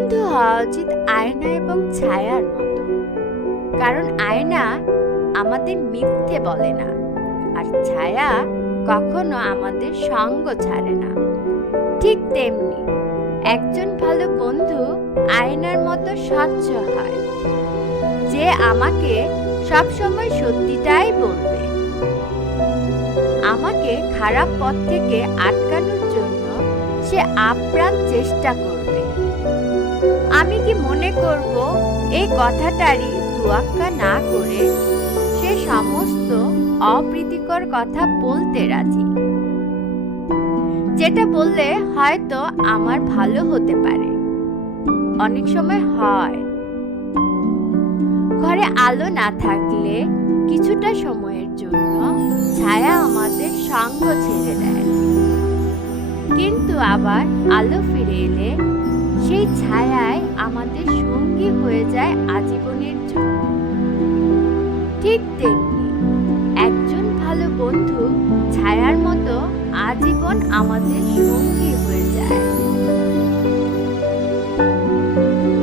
বন্ধু হওয়া উচিত আয়না এবং ছায়ার মতো। কারণ আয়না আমাদের মিথ্যে বলে না, আর ছায়া কখনো আমাদের সঙ্গ ছাড়ে না। ঠিক তেমনি একজন ভালো বন্ধু আয়নার মতো স্বচ্ছ হয়, যে আমাকে সবসময় সত্যিটাই বলবে। আমাকে খারাপ পথ থেকে আটকানোর জন্য সে আপ্রাণ চেষ্টা করবে। আমি কি মনে করব, এই কথাটারই তুয়াক্কা না করে সে সমস্ত অপ্রীতিকর কথা বলতে রাজি। যেটা বললে হয়তো আমার ভালো হতে পারে। অনেক সময় হয়। ঘরে আলো না থাকলে কিছুটা সময়ের জন্য ছায়া আমাদের সঙ্গ ছেড়ে দেয়। কিন্তু আবার আলো ফিরে এলে সেই ছায়ায় আমাদের সঙ্গী হয়ে যায় আজীবনের জন্য। ঠিক তেমনি একজন ভালো বন্ধু ছায়ার মতো আজীবন আমাদের সঙ্গী